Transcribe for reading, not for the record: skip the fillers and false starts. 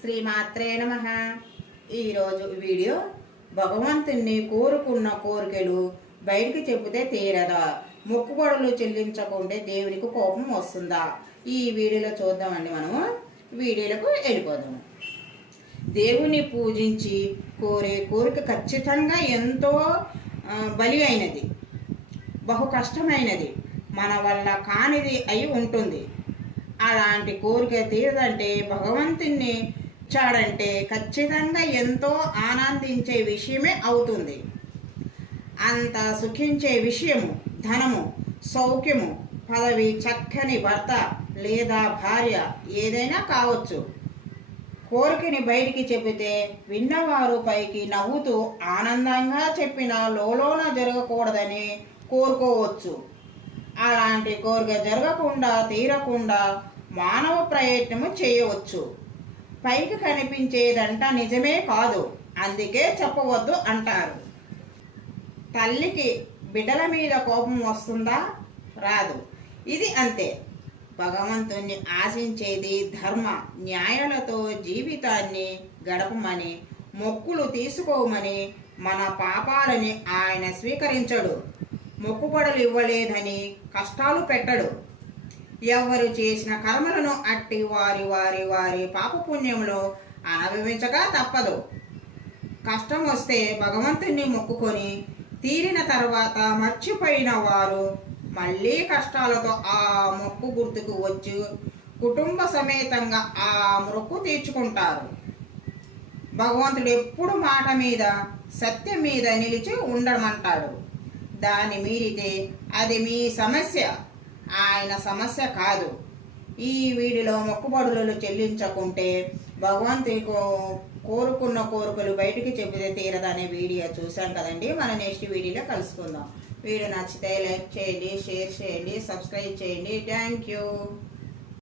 శ్రీమాత్రే నమః. ఈరోజు వీడియో భగవంతుణ్ణి కోరుకున్న కోరికలు బయటికి చెబితే తీరదా, మొక్కుబడులు చెల్లించకుంటే దేవునికి కోపం వస్తుందా? ఈ వీడియోలో చూద్దామండి. మనము వీడియోలకు వెళ్ళిపోదాము. దేవుని పూజించి కోరే కోరిక ఖచ్చితంగా ఎంతో బలి అయినది, బహు కష్టమైనది, మన వల్ల కానిది అయి ఉంటుంది. అలాంటి కోరిక తీరదంటే భగవంతుణ్ణి చాడంటే ఖచ్చితంగా ఎంతో ఆనందించే విషయమే అవుతుంది. అంత సుఖించే విషయము ధనము, సౌఖ్యము, పదవి, చక్కని భర్త లేదా భార్య ఏదైనా కావచ్చు. కోరికని బయటికి చెబితే విన్నవారు పైకి నవ్వుతూ ఆనందంగా చెప్పిన లోలోన జరగకూడదని కోరుకోవచ్చు. అలాంటి కోరిక జరగకుండా తీరకుండా మానవ ప్రయత్నము చేయవచ్చు. పైకి కనిపించేదంట నిజమే కాదు, అందుకే చెప్పవద్దు అంటారు. తల్లికి బిడ్డల మీద కోపం వస్తుందా? రాదు. ఇది అంతే. భగవంతుణ్ణి ఆశించేది ధర్మ న్యాయాలతో జీవితాన్ని గడపమని, మొక్కులు తీసుకోమని. మన పాపాలని ఆయన స్వీకరించడు. మొక్కుబడులు ఇవ్వలేదని కష్టాలు పెట్టడు. ఎవరు చేసిన కర్మలను అట్టి వారి వారి వారి పాపపుణ్యములో అనుభవించగా తప్పదు. కష్టం వస్తే భగవంతుణ్ణి మొక్కుకొని తీరిన తర్వాత మర్చిపోయిన వారు మళ్ళీ కష్టాలతో ఆ మొక్కు గుర్తుకు వచ్చి కుటుంబ సమేతంగా ఆ మొక్కు తీర్చుకుంటారు. భగవంతుడు ఎప్పుడు మాట మీద సత్యం మీద నిలిచి ఉండమంటాడు. దాన్ని మీరితే అది మీ సమస్య, ఆయన సమస్య కాదు. ఈ వీడియోలో మొక్కుబడులు చెల్లించకుంటే భగవంతుని కోరుకున్న కోరికలు బయటికి చెబితే తీరదనే వీడియో చూసాం కదండి. మన నెక్స్ట్ వీడియోలో కలుసుకుందాం. వీడియో నచ్చితే లైక్ చేయండి, షేర్ చేయండి, సబ్స్క్రైబ్ చేయండి. Thank you.